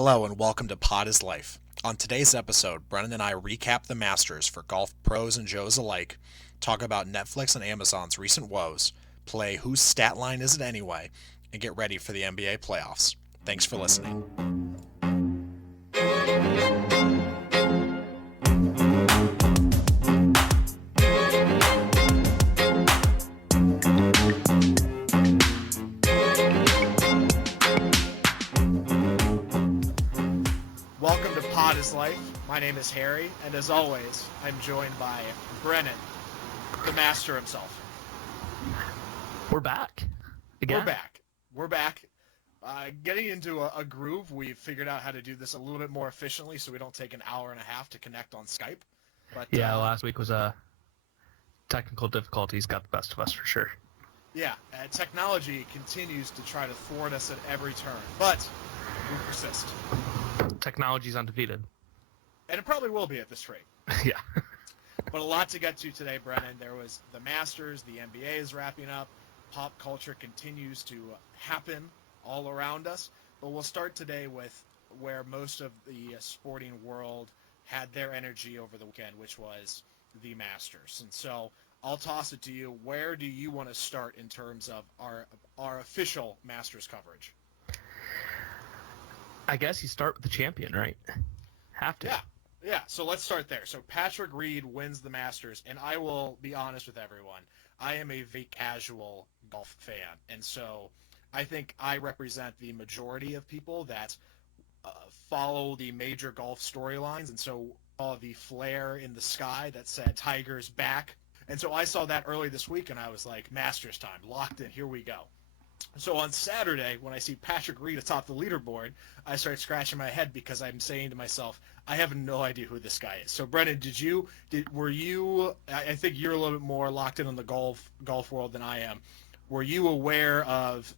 Hello and welcome to Pod is Life. On today's episode, Brennan and I recap the Masters for golf pros and Joes alike, talk about Netflix and Amazon's recent woes, play Whose Stat Line Is It Anyway, and get ready for the NBA playoffs. Thanks for listening. Welcome to Pod is Life. My name is Harry, and as always, I'm joined by Brennan, the master himself. We're back. Again. We're back. Getting into a groove, we've figured out how to do this a little bit more efficiently so we don't take an hour and a half to connect on Skype. But last week was technical difficulties got the best of us for sure. Yeah, technology continues to try to thwart us at every turn, but we persist. Technology's undefeated. And it probably will be at this rate. Yeah. But a lot to get to today, Brennan. There was the Masters, the NBA is wrapping up, pop culture continues to happen all around us. But we'll start today with where most of the sporting world had their energy over the weekend, which was the Masters. And so I'll toss it to you. Where do you want to start in terms of our official Masters coverage? I guess you start with the champion, right? Have to. Yeah, so let's start there. So Patrick Reed wins the Masters, and I will be honest with everyone. I am a very casual golf fan, and so I think I represent the majority of people that follow the major golf storylines, and so the flare in the sky that said Tiger's back. And so I saw that early this week, and I was like, Masters time, locked in, here we go. So on Saturday, when I see Patrick Reed atop the leaderboard, I start scratching my head because I'm saying to myself, I have no idea who this guy is. So Brennan, were you? I think you're a little bit more locked in on the golf world than I am. Were you aware of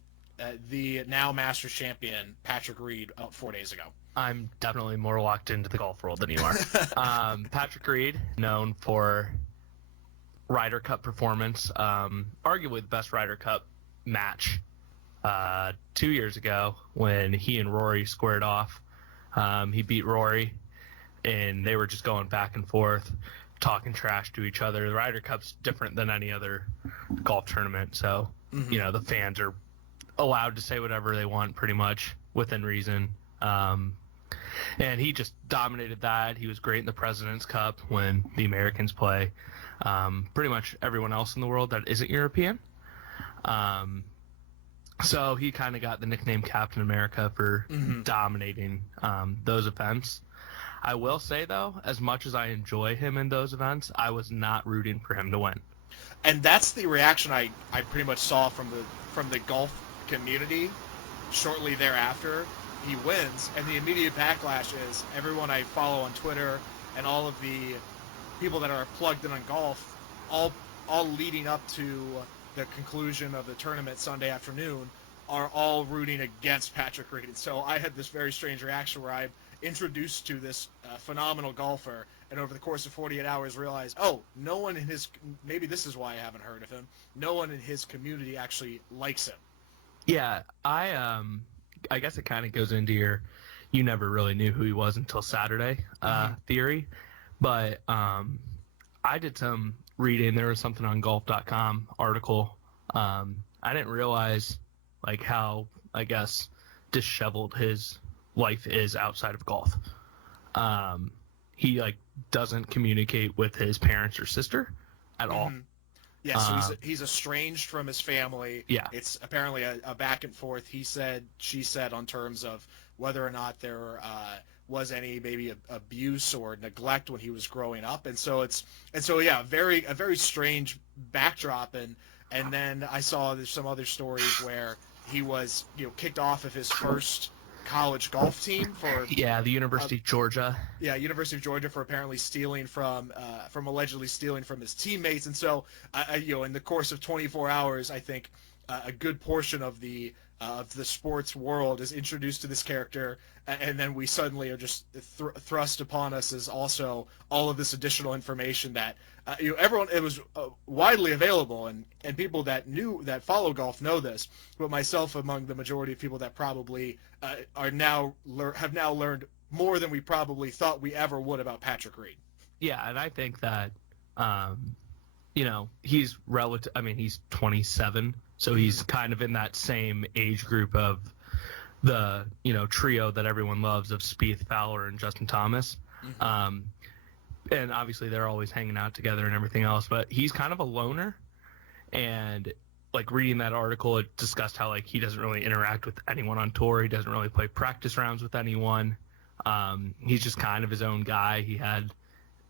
the now Masters champion Patrick Reed 4 days ago? I'm definitely more locked into the golf world than you are. Patrick Reed, known for Ryder Cup performance, arguably the best Ryder Cup match 2 years ago when he and Rory squared off. He beat Rory, and they were just going back and forth, talking trash to each other. The Ryder Cup's different than any other golf tournament, so the fans are allowed to say whatever they want pretty much within reason. And he just dominated that. He was great in the President's Cup when the Americans play. Pretty much everyone else in the world that isn't European. So he kind of got the nickname Captain America for dominating those events. I will say, though, as much as I enjoy him in those events, I was not rooting for him to win. And that's the reaction I pretty much saw from the golf community shortly thereafter. He wins, and the immediate backlash is everyone I follow on Twitter and all of the people that are plugged in on golf, all leading up to the conclusion of the tournament Sunday afternoon, are all rooting against Patrick Reed. And so I had this very strange reaction where I'm introduced to this phenomenal golfer, and over the course of 48 hours realized, no one in his, maybe this is why I haven't heard of him, no one in his community actually likes him. Yeah, I guess it kind of goes into you never really knew who he was until Saturday theory. But I did some reading. There was something on golf.com article. I didn't realize how, I guess, disheveled his life is outside of golf. He doesn't communicate with his parents or sister at all. Yeah, so he's estranged from his family. Yeah. It's apparently a back and forth, he said, she said, on terms of whether or not there was any maybe abuse or neglect when he was growing up. And so a very strange backdrop. And then I saw there's some other stories where he was kicked off of his first college golf team for the University of Georgia. Yeah, University of Georgia, for apparently stealing from allegedly stealing from his teammates. And so in the course of 24 hours, I think a good portion of the of the sports world is introduced to this character, and then we suddenly are just thrust upon us as also all of this additional information that everyone, it was widely available, and people that follow golf know this, but myself among the majority of people that probably have now learned more than we probably thought we ever would about Patrick Reed. Yeah, and I think that he's relative. I mean, he's 27, so he's kind of in that same age group of the trio that everyone loves of Spieth, Fowler, and Justin Thomas. Mm-hmm. And obviously they're always hanging out together and everything else, but he's kind of a loner. And like reading that article, it discussed how like he doesn't really interact with anyone on tour. He doesn't really play practice rounds with anyone. He's just kind of his own guy. He had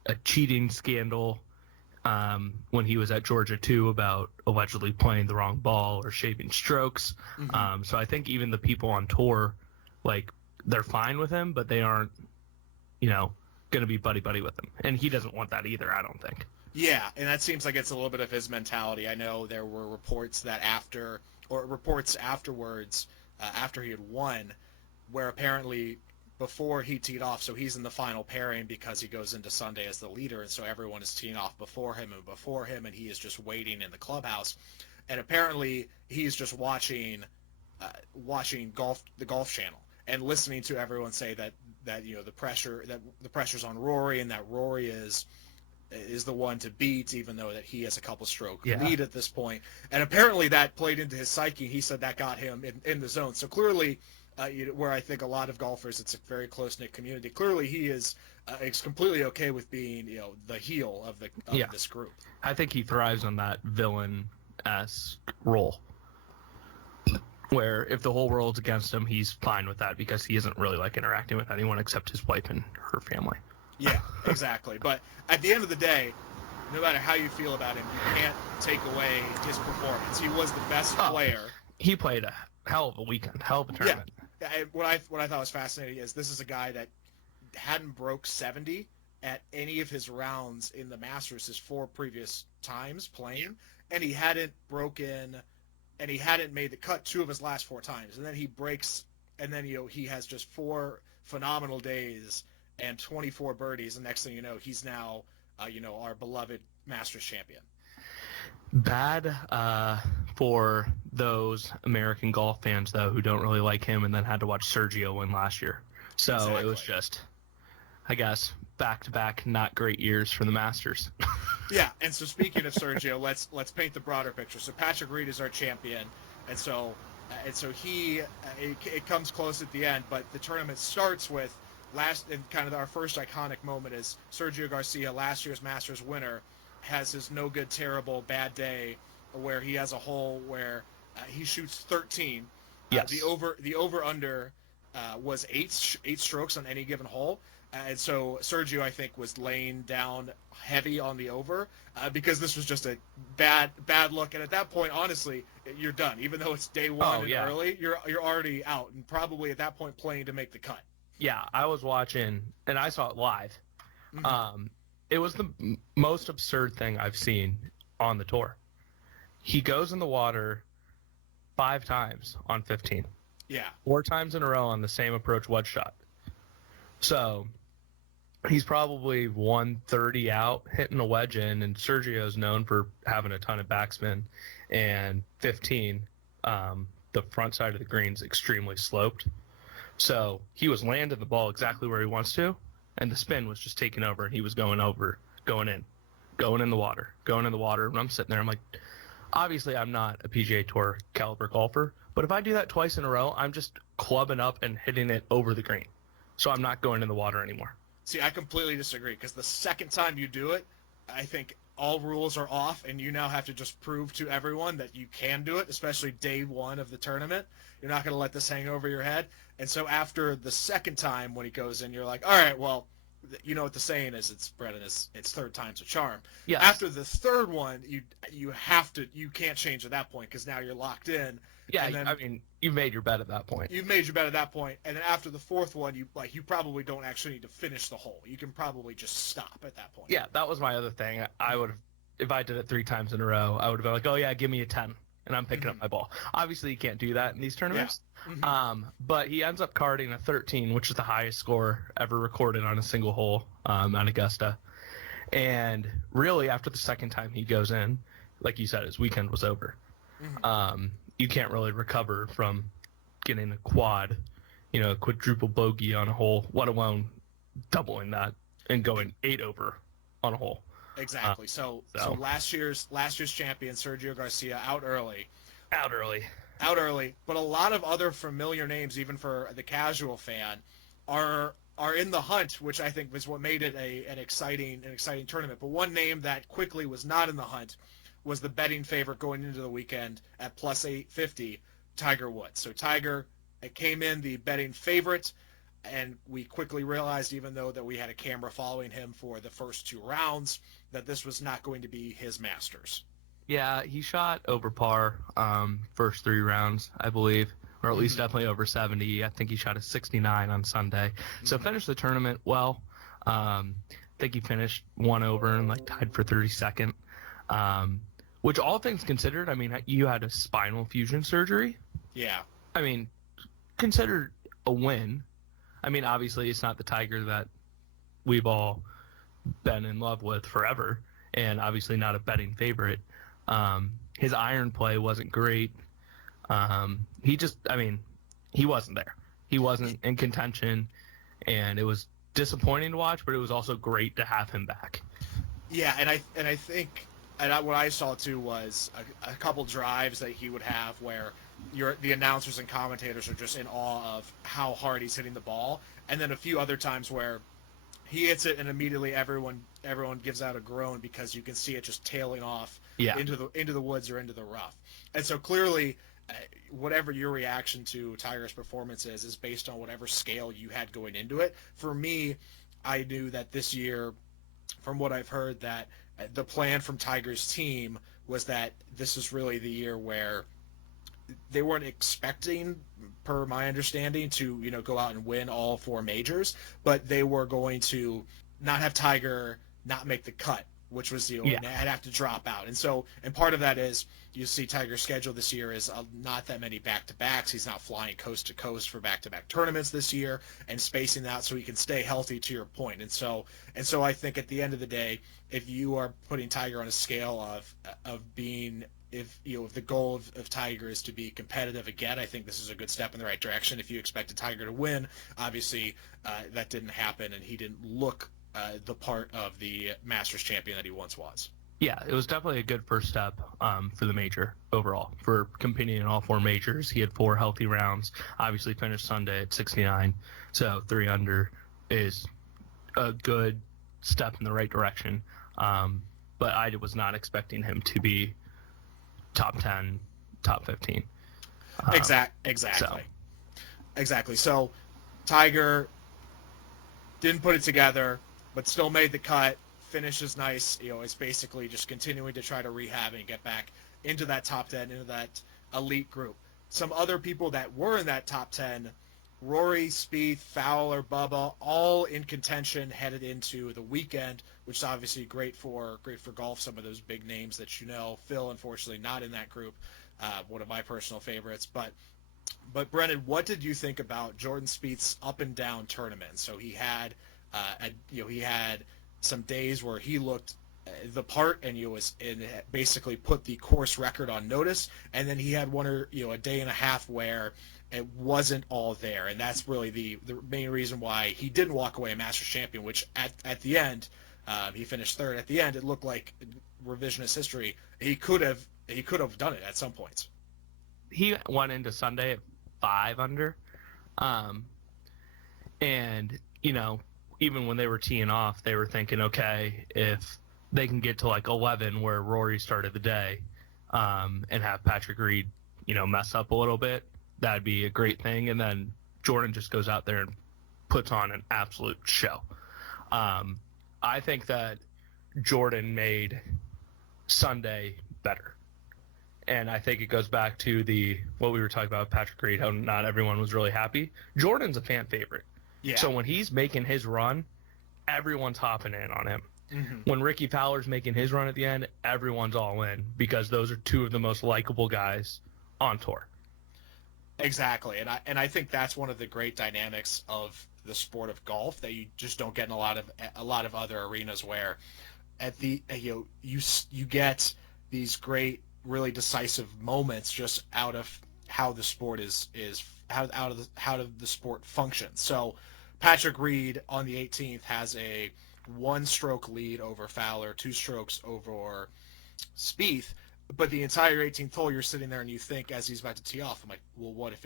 a cheating scandal when he was at Georgia too about allegedly playing the wrong ball or shaving strokes. Mm-hmm. So I think even the people on tour, like they're fine with him, but they aren't, going to be buddy with him. And he doesn't want that either, I don't think. Yeah, and that seems like it's a little bit of his mentality. I know there were reports afterwards, after he had won, where apparently before he teed off, so he's in the final pairing because he goes into Sunday as the leader, and so everyone is teeing off before him, and he is just waiting in the clubhouse. And apparently he's just watching the Golf Channel and listening to everyone say that the pressure's on Rory, and that Rory is the one to beat, even though that he has a couple stroke lead at this point. And apparently that played into his psyche. He said that got him in the zone. So clearly, where I think a lot of golfers, it's a very close-knit community. Clearly he is completely okay with being the heel of this group. I think he thrives on that villain-esque role, where if the whole world's against him, he's fine with that because he isn't really like interacting with anyone except his wife and her family. Yeah, exactly. But at the end of the day, no matter how you feel about him, you can't take away his performance. He was the best player. He played a hell of a weekend, hell of a tournament. Yeah. What I thought was fascinating is this is a guy that hadn't broke 70 at any of his rounds in the Masters his 4 previous times playing, and he hadn't made the cut 2 of his last 4 times. And then he breaks, and then he has just 4 phenomenal days and 24 birdies, and next thing you know, he's now our beloved Masters champion. Bad for those American golf fans though who don't really like him and then had to watch Sergio win last year. So exactly. It was just, I guess, back-to-back not great years for the Masters. Yeah, and so speaking of Sergio, let's paint the broader picture. So Patrick Reed is our champion, and so it comes close at the end, but the tournament starts with our first iconic moment is Sergio Garcia, last year's Masters winner, has his no good, terrible, bad day where he has a hole where he shoots 13. Yes. The over under was eight strokes on any given hole. And so Sergio, I think, was laying down heavy on the over because this was just a bad look. And at that point, honestly, you're done. Even though it's day one early, you're already out and probably at that point playing to make the cut. Yeah, I was watching, and I saw it live. Mm-hmm. It was the most absurd thing I've seen on the tour. He goes in the water 5 times on 15. Yeah. 4 times in a row on the same approach wedge shot. So he's probably 130 out, hitting a wedge in, and Sergio's known for having a ton of backspin. And 15, the front side of the green's extremely sloped. So he was landing the ball exactly where he wants to, and the spin was just taking over, and he was going in the water. And I'm sitting there, I'm like, obviously I'm not a PGA Tour caliber golfer, but if I do that twice in a row, I'm just clubbing up and hitting it over the green. So I'm not going in the water anymore. See, I completely disagree, because the second time you do it, I think all rules are off, and you now have to just prove to everyone that you can do it, especially day one of the tournament. You're not going to let this hang over your head. And so after the second time when he goes in, you're like, all right, well, you know what the saying is, it's third time's a charm. Yes. After the third one, you can't change at that point because now you're locked in. Yeah, I mean, you've made your bet at that point. You've made your bet at that point, and then after the fourth one, you probably don't actually need to finish the hole. You can probably just stop at that point. Yeah, that was my other thing. I would have, if I did it 3 times in a row, I would have been like, oh yeah, give me a 10. and I'm picking up my ball. Obviously, you can't do that in these tournaments. Yeah. But he ends up carding a 13, which is the highest score ever recorded on a single hole at Augusta. And really, after the second time he goes in, like you said, his weekend was over. You can't really recover from getting a quad, a quadruple bogey on a hole, let alone doubling that and going 8 over on a hole. Exactly. So last year's champion Sergio Garcia out early, but a lot of other familiar names, even for the casual fan, are in the hunt, which I think was what made it an exciting tournament. But one name that quickly was not in the hunt was the betting favorite going into the weekend at plus 850, Tiger Woods. So Tiger came in the betting favorite, and we quickly realized, even though that we had a camera following him for the first 2 rounds, that this was not going to be his Masters. Yeah, he shot over par first 3 rounds, I believe, or at least definitely over 70. I think he shot a 69 on Sunday. So finished the tournament well. I think he finished 1 over and tied for 32nd. Which, all things considered, I mean, you had a spinal fusion surgery. Yeah. I mean, considered a win. I mean, obviously, it's not the Tiger that we've all been in love with forever, and obviously not a betting favorite. His iron play wasn't great. He wasn't there. He wasn't in contention, and it was disappointing to watch, but it was also great to have him back. Yeah, and I think what I saw too was a couple drives that he would have where the announcers and commentators are just in awe of how hard he's hitting the ball, and then a few other times where he hits it and immediately everyone gives out a groan because you can see it just tailing off into the woods or into the rough. And so clearly, whatever your reaction to Tiger's performance is based on whatever scale you had going into it. For me, I knew that this year, from what I've heard, that the plan from Tiger's team was that this is really the year where they weren't expecting, per my understanding, to go out and win all 4 majors, but they were going to not have Tiger not make the cut, which was and have to drop out. And part of that is you see Tiger's schedule this year is not that many back-to-backs. He's not flying coast to coast for back-to-back tournaments this year and spacing out so he can stay healthy, to your point. And so I think at the end of the day, if you are putting Tiger on a scale of being, if the goal of Tiger is to be competitive again, I think this is a good step in the right direction. If you expected Tiger to win, obviously that didn't happen, and he didn't look the part of the Masters champion that he once was. Yeah, it was definitely a good first step for the major overall, for competing in all 4 majors. He had 4 healthy rounds, obviously finished Sunday at 69, so 3 under is a good step in the right direction. But I was not expecting him to be top 10, top 15. Exactly. So Tiger didn't put it together, but still made the cut. Finishes nice. It's basically just continuing to try to rehab and get back into that top 10, into that elite group. Some other people that were in that top 10, Rory, Spieth, Fowler, Bubba, all in contention headed into the weekend, which is obviously great for golf. Some of those big names that Phil, unfortunately, not in that group. One of my personal favorites. But Brennan, what did you think about Jordan Spieth's up and down tournament? So he had, he had some days where he looked the part and basically put the course record on notice, and then he had a day and a half where it wasn't all there, and that's really the main reason why he didn't walk away a Masters champion. Which at the end, he finished 3rd. At the end, it looked like revisionist history. He could have done it at some points. He went into Sunday at 5 under, and even when they were teeing off, they were thinking, okay, if they can get to 11 where Rory started the day, and have Patrick Reed, mess up a little bit, that'd be a great thing. And then Jordan just goes out there and puts on an absolute show. I think that Jordan made Sunday better. And I think it goes back to what we were talking about with Patrick Reed, how not everyone was really happy. Jordan's a fan favorite. Yeah. So when he's making his run, everyone's hopping in on him. When Ricky Fowler's making his run at the end, everyone's all in because those are two of the most likable guys on tour. Exactly, and I think that's one of the great dynamics of the sport of golf that you just don't get in a lot of other arenas, where at the you get these great, really decisive moments just out of how the sport is how the sport functions. So Patrick Reed on the 18th has a 1-stroke lead over Fowler, 2 strokes over Spieth, but the entire 18th hole, you're sitting there and you think, as he's about to tee off, I'm like, well, what if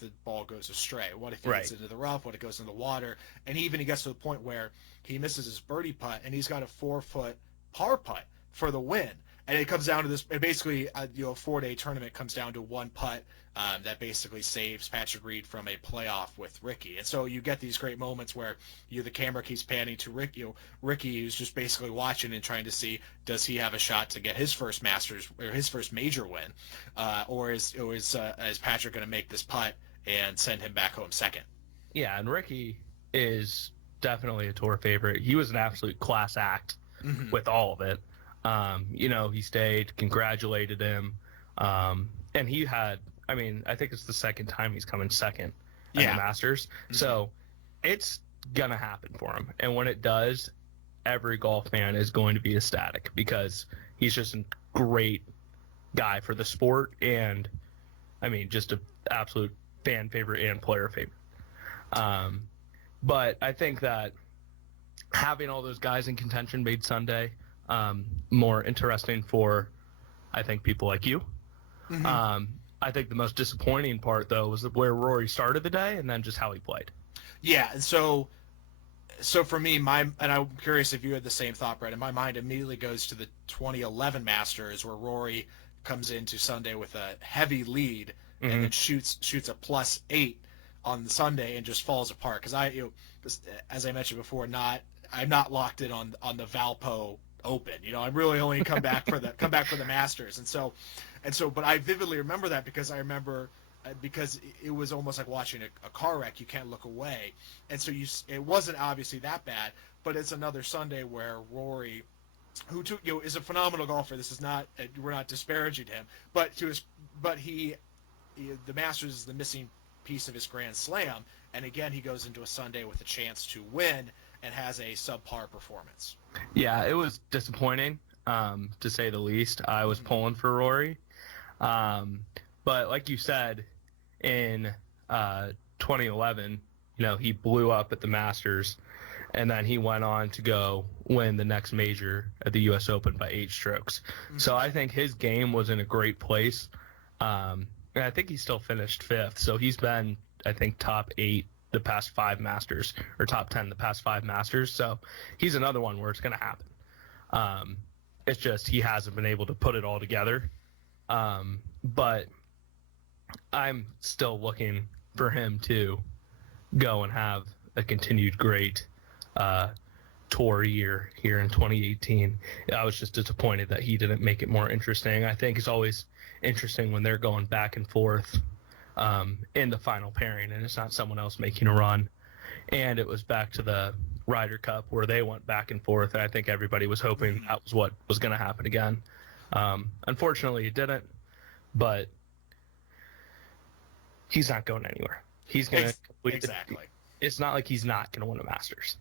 the ball goes astray? What if it gets into the rough? What if it goes in the water? And he gets to the point where he misses his birdie putt, and he's got a 4-foot par putt for the win. And it comes down to this. Basically, a 4-day tournament comes down to one putt that basically saves Patrick Reed from a playoff with Ricky. And so you get these great moments where the camera keeps panning to Ricky. Ricky is just basically watching and trying to see, does he have a shot to get his first Masters or his first major win, or is Patrick going to make this putt and send him back home second? Yeah, and Ricky is definitely a tour favorite. He was an absolute class act with all of it. He stayed, congratulated him, and he had, I think it's the second time he's coming second at the Masters. So it's going to happen for him. And when it does, every golf fan is going to be ecstatic because he's just a great guy for the sport and, just an absolute fan favorite and player favorite. But I think that having all those guys in contention made Sunday more interesting for, I think, people like you. I think the most disappointing part, though, was where Rory started the day and then just how he played. Yeah, and so for me, and I'm curious if you had the same thought, Brett, and my mind immediately goes to the 2011 Masters where Rory comes into Sunday with a heavy lead and then shoots a +8 on Sunday and just falls apart. Because as I mentioned before, I'm not locked in on the Valpo Open. I'm really only come back for the Masters, but I vividly remember that because it was almost like watching a car wreck. You can't look away, and so it wasn't obviously that bad, but it's another Sunday where Rory, who is a phenomenal golfer. This is not, we're not disparaging him, but the Masters is the missing piece of his Grand Slam, and again he goes into a Sunday with a chance to win and has a subpar performance. Yeah, it was disappointing, to say the least. I was pulling for Rory. But like you said, in 2011, he blew up at the Masters, and then he went on to go win the next major at the U.S. Open by 8 strokes. So I think his game was in a great place. And I think he still finished 5th. So he's been, I think, top 8 the past 5 Masters, or top 10 the past 5 Masters. So he's another one where it's going to happen. It's just he hasn't been able to put it all together. But I'm still looking for him to go and have a continued great tour year here in 2018. I was just disappointed that he didn't make it more interesting. I think it's always interesting when they're going back and forth in the final pairing, and it's not someone else making a run. And it was back to the Ryder Cup where they went back and forth, and I think everybody was hoping that was what was going to happen again. Unfortunately, it didn't, but he's not going anywhere. He's going to complete exactly. It's not like he's not going to win a Masters.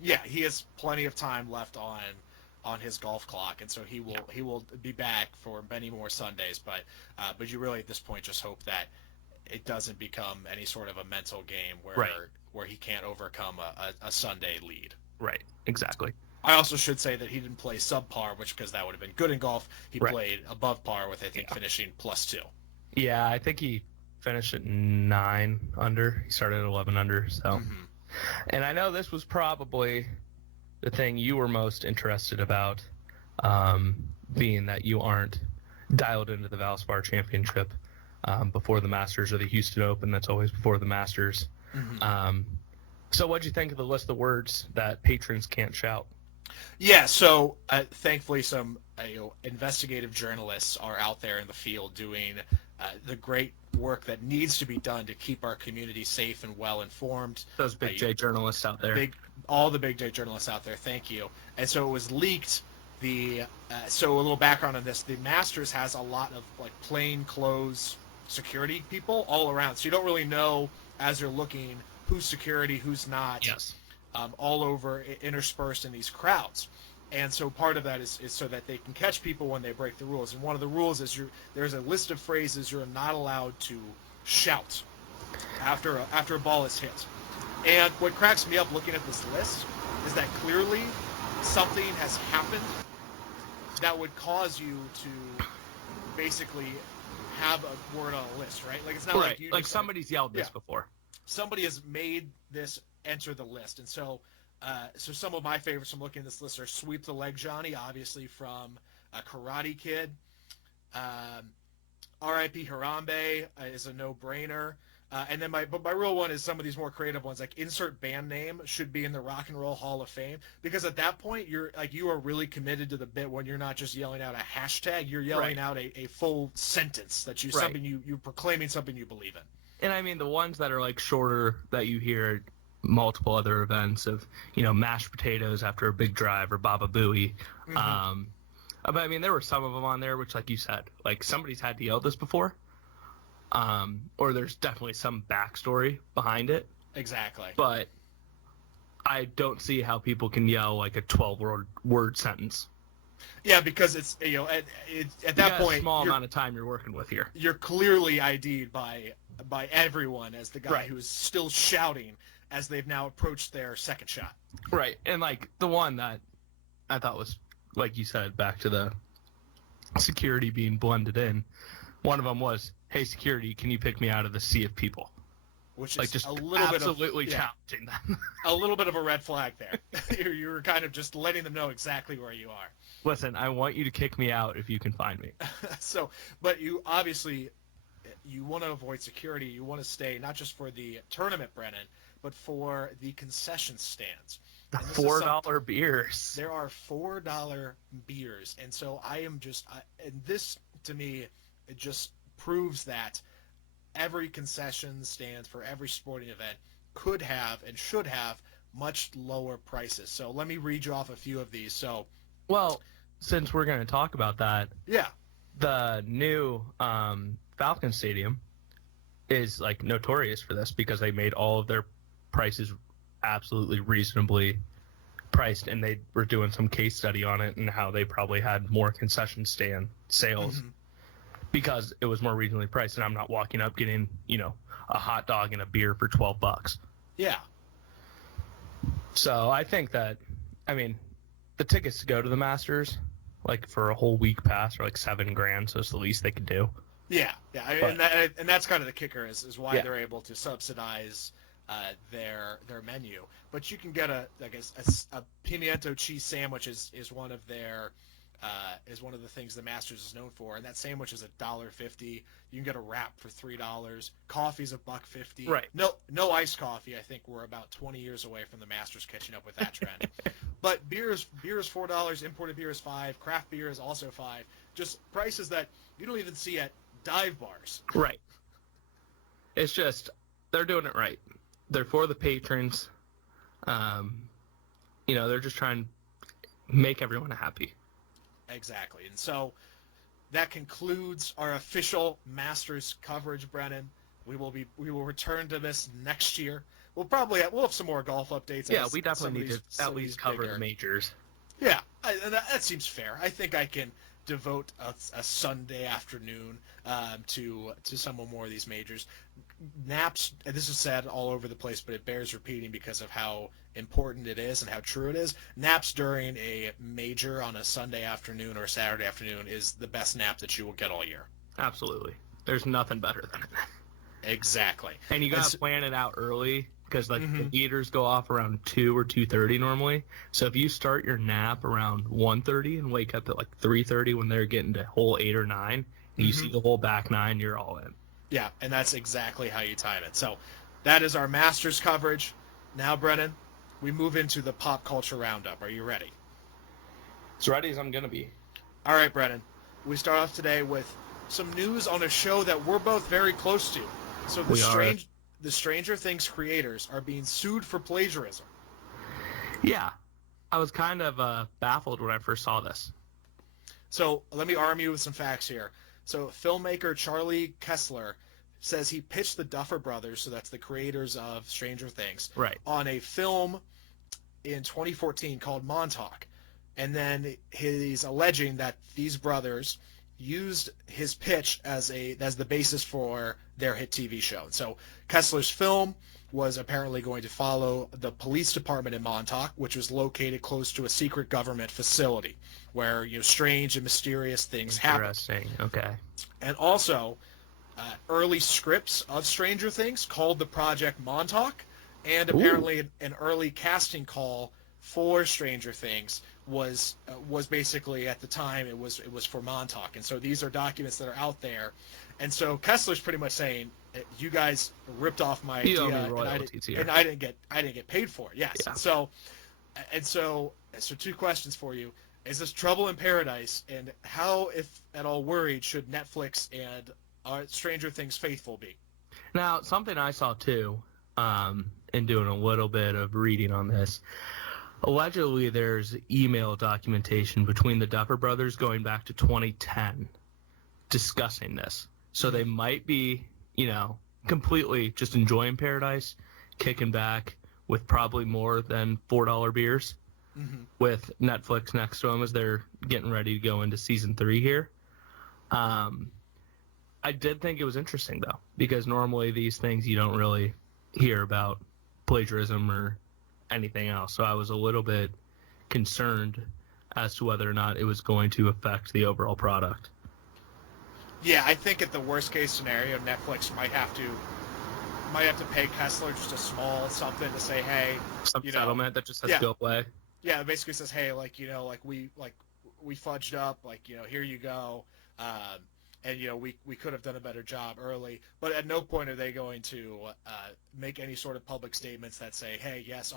Yeah, he has plenty of time left on his golf clock, and so he will be back for many more Sundays. But you really at this point just hope that it doesn't become any sort of a mental game where he can't overcome a Sunday lead. Right, exactly. I also should say that he didn't play subpar, because that would have been good in golf. He played above par with, I think, finishing +2. Yeah, I think he finished at 9 under. He started at 11 under. So, and I know this was probably the thing you were most interested about, being that you aren't dialed into the Valspar Championship before the Masters or the Houston Open. That's always before the Masters. So what'd you think of the list of words that patrons can't shout? Yeah, so thankfully some investigative journalists are out there in the field doing the great work that needs to be done to keep our community safe and well informed. Those big J journalists out there. all the big J journalists out there, thank you. And so it was leaked. So a little background on this: the Masters has a lot of like plain clothes security people all around, so you don't really know as you're looking who's security, who's not. Yes. All over, interspersed in these crowds. And so part of that is so that they can catch people when they break the rules. And one of the rules is there's a list of phrases you're not allowed to shout after a ball is hit. And what cracks me up looking at this list is that clearly something has happened that would cause you to basically have a word on a list, right? Like it's not Right. like you Like just, somebody's yelled this before. somebody has made this enter the list. And so some of my favorites from looking at this list are Sweep the Leg Johnny, obviously from Karate Kid. R.I.P. Harambe is a no-brainer. And then my real one is some of these more creative ones, like insert band name should be in the Rock and Roll Hall of Fame, because at that point you are really committed to the bit when you're not just yelling out a hashtag, you're yelling out a full sentence that something you're proclaiming something you believe in. And I mean the ones that are like shorter that you hear multiple other events of, mashed potatoes after a big drive or Baba Booey. Mm-hmm. But I mean, there were some of them on there, which like you said, like somebody's had to yell this before. Or there's definitely some backstory behind it. Exactly. But I don't see how people can yell like a 12-word sentence. Yeah, because it's, at that point, a small amount of time you're working with here. You're clearly ID'd by everyone as the guy Right. who is still shouting as they've now approached their second shot. Right. And like the one that I thought was, like you said, back to the security being blended in. One of them was, "Hey, security, can you pick me out of the sea of people?" Which Like is just a little absolutely bit of, challenging them. a little bit of a red flag there. You're kind of just letting them know exactly where you are. Listen, I want you to kick me out if you can find me. So, but you obviously, you want to avoid security. You want to stay not just for the tournament, Brennan, but for the concession stands. The And this is $4 beers. There are $4 beers, and so and this to me, it just proves that every concession stand for every sporting event could have and should have much lower prices. So let me read you off a few of these. So, Well, since we're going to talk about that, yeah, the new Falcon Stadium is like notorious for this because they made all of their prices absolutely reasonably priced, and they were doing some case study on it and how they probably had more concession stand sales because it was more reasonably priced, and I'm not walking up getting, a hot dog and a beer for $12. yeah. So I think that, the tickets to go to the Masters, like for a whole week pass, are like $7,000, so it's the least they could do. Yeah. And that's kind of the kicker is why Yeah. they're able to subsidize their menu. But you can get a pimiento cheese sandwich is one of their is one of the things the Masters is known for, and that sandwich is $1.50. You can get a wrap for $3. Coffee's $1.50. Right. No iced coffee. I think we're about 20 years away from the Masters catching up with that trend. But beer is $4. Imported beer is $5. Craft beer is also $5. Just prices that you don't even see at dive bars. Right. It's just they're doing it right. They're for the patrons. They're just trying to make everyone happy. Exactly. And so that concludes our official Masters coverage, Brennan. We will return to this next year. We'll have some more golf updates. Yeah, we definitely need to at least cover the majors. Yeah, and that seems fair. I think I can devote a Sunday afternoon to some more of these majors. Naps, and this is said all over the place, but it bears repeating because of how important it is and how true it is. Naps during a major on a Sunday afternoon or Saturday afternoon is the best nap that you will get all year. Absolutely. There's nothing better than it. Exactly. And you got to plan it out early because the meters go off around 2 or 2:30 normally. So if you start your nap around 1:30 and wake up at like 3:30 when they're getting to hole 8 or 9, and you see the whole back 9, you're all in. Yeah, and that's exactly how you time it. So that is our Masters coverage. Now, Brennan, we move into the Pop Culture Roundup. Are you ready? As ready as I'm going to be. All right, Brennan. We start off today with some news on a show that we're both very close to. So the Stranger Things creators are being sued for plagiarism. Yeah, I was kind of baffled when I first saw this. So let me arm you with some facts here. So filmmaker Charlie Kessler says he pitched the Duffer Brothers, so that's the creators of Stranger Things, Right. on a film in 2014 called Montauk. And then he's alleging that these brothers used his pitch as the basis for their hit TV show. So Kessler's film was apparently going to follow the police department in Montauk, which was located close to a secret government facility where strange and mysterious things happen. Interesting. Okay. And also, early scripts of Stranger Things called the project Montauk, and apparently an early casting call for Stranger Things was basically, at the time, it was for Montauk. And so these are documents that are out there. And so Kessler's pretty much saying, you guys ripped off my idea, and I didn't get paid for it. Yes. Yeah. And so two questions for you. Is this trouble in paradise, and how, if at all worried, should Netflix and Stranger Things faithful be? Now, something I saw too, in doing a little bit of reading on this, allegedly there's email documentation between the Duffer Brothers going back to 2010 discussing this. So they might be, completely just enjoying paradise, kicking back with probably more than $4 beers. Mm-hmm. With Netflix next to them as they're getting ready to go into season 3 here. I did think it was interesting, though, because normally these things you don't really hear about plagiarism or anything else. So I was a little bit concerned as to whether or not it was going to affect the overall product. Yeah, I think at the worst case scenario, Netflix might have to pay Kessler just a small something to say, hey, some settlement that just has to go away. Yeah, it basically says, hey, we fudged up, here you go, and we could have done a better job early, but at no point are they going to make any sort of public statements that say, hey, yes,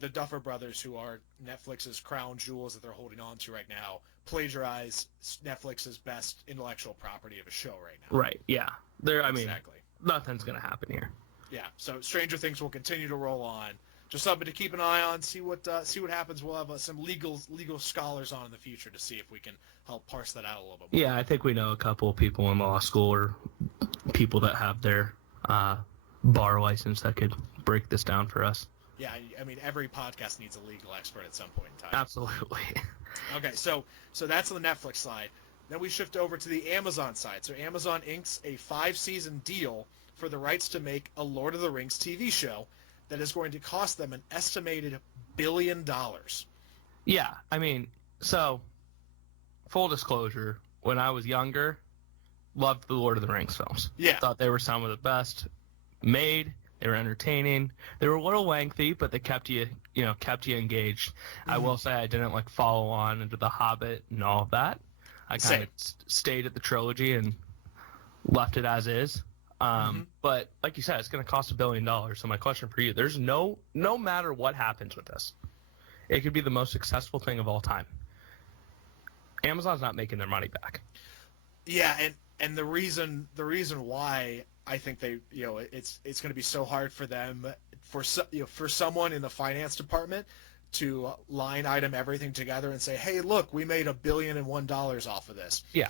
the Duffer Brothers, who are Netflix's crown jewels that they're holding on to right now, plagiarize Netflix's best intellectual property of a show right now. Right. Yeah. Exactly. Nothing's gonna happen here. Yeah. So Stranger Things will continue to roll on. Just something to keep an eye on, see what happens. We'll have some legal scholars on in the future to see if we can help parse that out a little bit more. Yeah, I think we know a couple of people in law school or people that have their bar license that could break this down for us. Yeah, I mean, every podcast needs a legal expert at some point in time. Absolutely. Okay, so that's on the Netflix side. Then we shift over to the Amazon side. So Amazon inks a 5-season deal for the rights to make a Lord of the Rings TV show that is going to cost them an estimated $1 billion. Yeah, I mean, so full disclosure, when I was younger, loved the Lord of the Rings films. Yeah. Thought they were some of the best made. They were entertaining. They were a little lengthy, but they kept you engaged. Mm-hmm. I will say I didn't follow on into The Hobbit and all of that. I kind of stayed at the trilogy and left it as is. But like you said, it's going to cost $1 billion. So my question for you, there's no matter what happens with this, it could be the most successful thing of all time. Amazon's not making their money back. Yeah, and the reason why I think they, it's going to be so hard for them, for someone in the finance department to line item everything together and say, hey, look, we made $1 billion and $1 off of this. Yeah,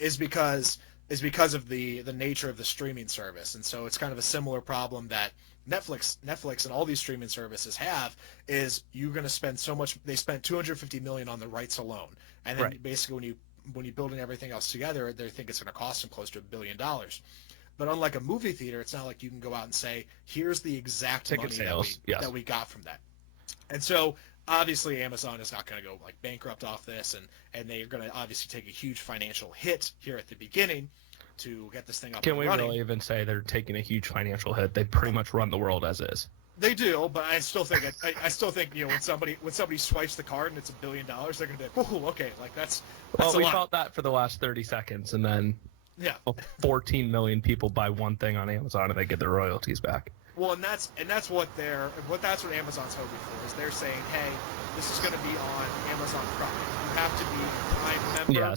is because of the nature of the streaming service. And so it's kind of a similar problem that Netflix and all these streaming services have, is you're going to spend so much. They spent $250 million on the rights alone. And then basically when you building everything else together, they think it's going to cost them close to $1 billion. But unlike a movie theater, it's not like you can go out and say, here's the exact ticket money sales. that we got from that. And so obviously Amazon is not going to go bankrupt off this, and they're going to obviously take a huge financial hit here at the beginning to get this thing up and running. Can we really even say they're taking a huge financial hit? They pretty much run the world as is. They do, but I still think when somebody swipes the card and it's $1 billion, they're going to be like, "Oh, okay, that's well, we a lot." felt that for the last 30 seconds, and then 14 million people buy one thing on Amazon and they get their royalties back. Well, and that's what Amazon's hoping for, is they're saying, hey, this is going to be on Amazon Prime. You have to be a Prime member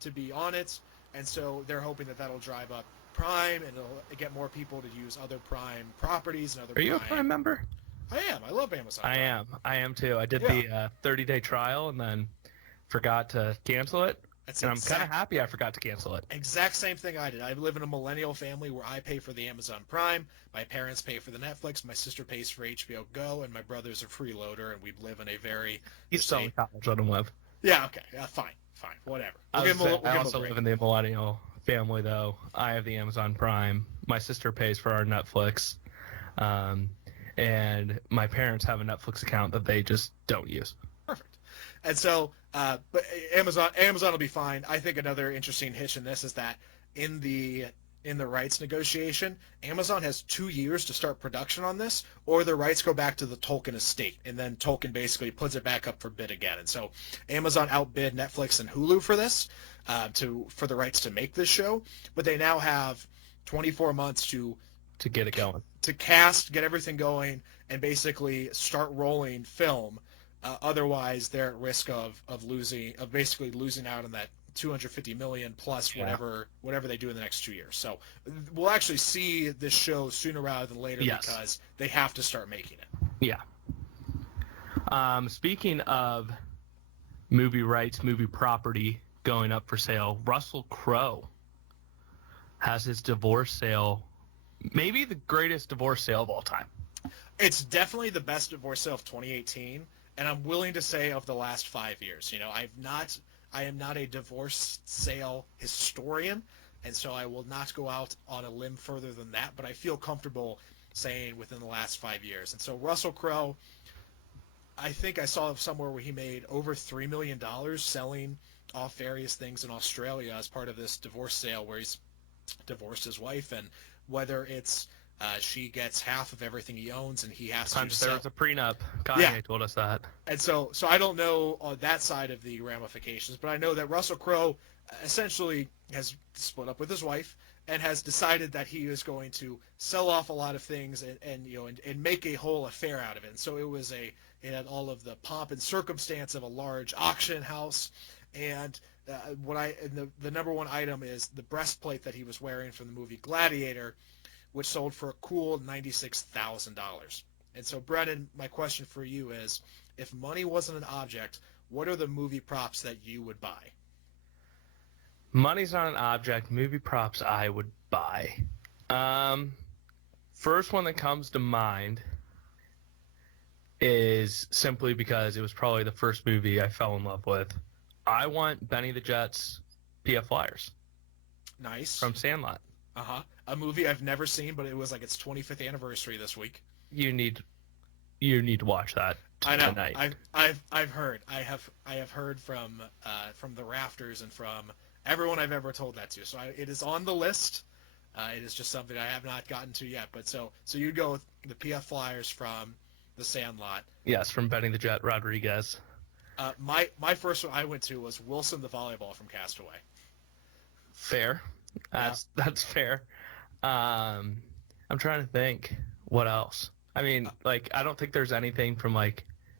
to be on it, and so they're hoping that that'll drive up Prime and it'll get more people to use other Prime properties and other. Are you a Prime member? I am. I love Amazon I Prime. am too. I did the 30-day trial and then forgot to cancel it. That's And I'm kind of happy I forgot to cancel it. Exact same thing I did. I live in a millennial family where I pay for the Amazon Prime, my parents pay for the Netflix, my sister pays for HBO Go, and my brother's a freeloader, and we live in a very... He's still in college. Let him live. Yeah, okay. Fine, whatever. I also live in the millennial family, though. I have the Amazon Prime. My sister pays for our Netflix. And my parents have a Netflix account that they just don't use. Perfect. And so, but Amazon will be fine. I think another interesting hitch in this is that in the rights negotiation, Amazon has 2 years to start production on this, or the rights go back to the Tolkien estate, and then Tolkien basically puts it back up for bid again. And so, Amazon outbid Netflix and Hulu for this, for the rights to make this show, but they now have 24 months to get it going, to cast, get everything going, and basically start rolling film. Otherwise, they're at risk of basically losing out on that $250 million plus whatever they do in the next 2 years. So we'll actually see this show sooner rather than later because they have to start making it. Yeah. Speaking of movie rights, movie property going up for sale, Russell Crowe has his divorce sale, maybe the greatest divorce sale of all time. It's definitely the best divorce sale of 2018, and I'm willing to say of the last 5 years. You know, I am not a divorce sale historian, and so I will not go out on a limb further than that, but I feel comfortable saying within the last 5 years. And so Russell Crowe, I think I saw somewhere where he made over $3 million selling off various things in Australia as part of this divorce sale where he's divorced his wife, and whether it's she gets half of everything he owns and he has to sell. There was a prenup. Kanye told us that. And so I don't know on that side of the ramifications, but I know that Russell Crowe essentially has split up with his wife and has decided that he is going to sell off a lot of things and make a whole affair out of it. And so it had all of the pomp and circumstance of a large auction house, and the number one item is the breastplate that he was wearing from the movie Gladiator, which sold for a cool $96,000. And so, Brennan, my question for you is, if money wasn't an object, what are the movie props that you would buy? Money's not an object. Movie props I would buy. First one that comes to mind is simply because it was probably the first movie I fell in love with. I want Benny the Jet's PF Flyers. Nice. From Sandlot. Uh-huh. A movie I've never seen, but it was like its 25th anniversary this week. You need to watch that tonight. I know. I've heard. I have heard from the rafters and from everyone I've ever told that to. So it is on the list. It is just something I have not gotten to yet. But so you'd go with the PF Flyers from the Sandlot. Yes, from Benny the Jet Rodriguez. My first one I went to was Wilson the volleyball from Castaway. Fair. That's fair. I'm trying to think what else. I mean, I don't think there's anything from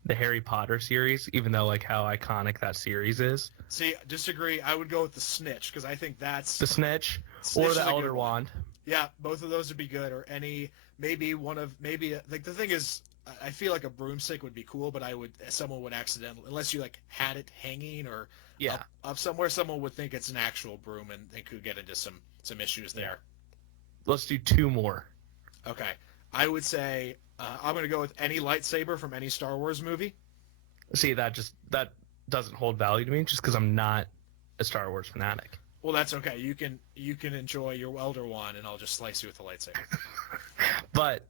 the Harry Potter series, even though how iconic that series is. See, disagree. I would go with the Snitch because I think that's the Snitch or the Elder Wand. Yeah, both of those would be good. Or the thing is, I feel like a broomstick would be cool, but someone would accidentally, unless you had it hanging or up somewhere, someone would think it's an actual broom and they could get into some issues there. Let's do two more. Okay. I would say I'm going to go with any lightsaber from any Star Wars movie. See, that doesn't hold value to me just because I'm not a Star Wars fanatic. Well, that's okay. You can enjoy your Elder Wand, and I'll just slice you with a lightsaber. But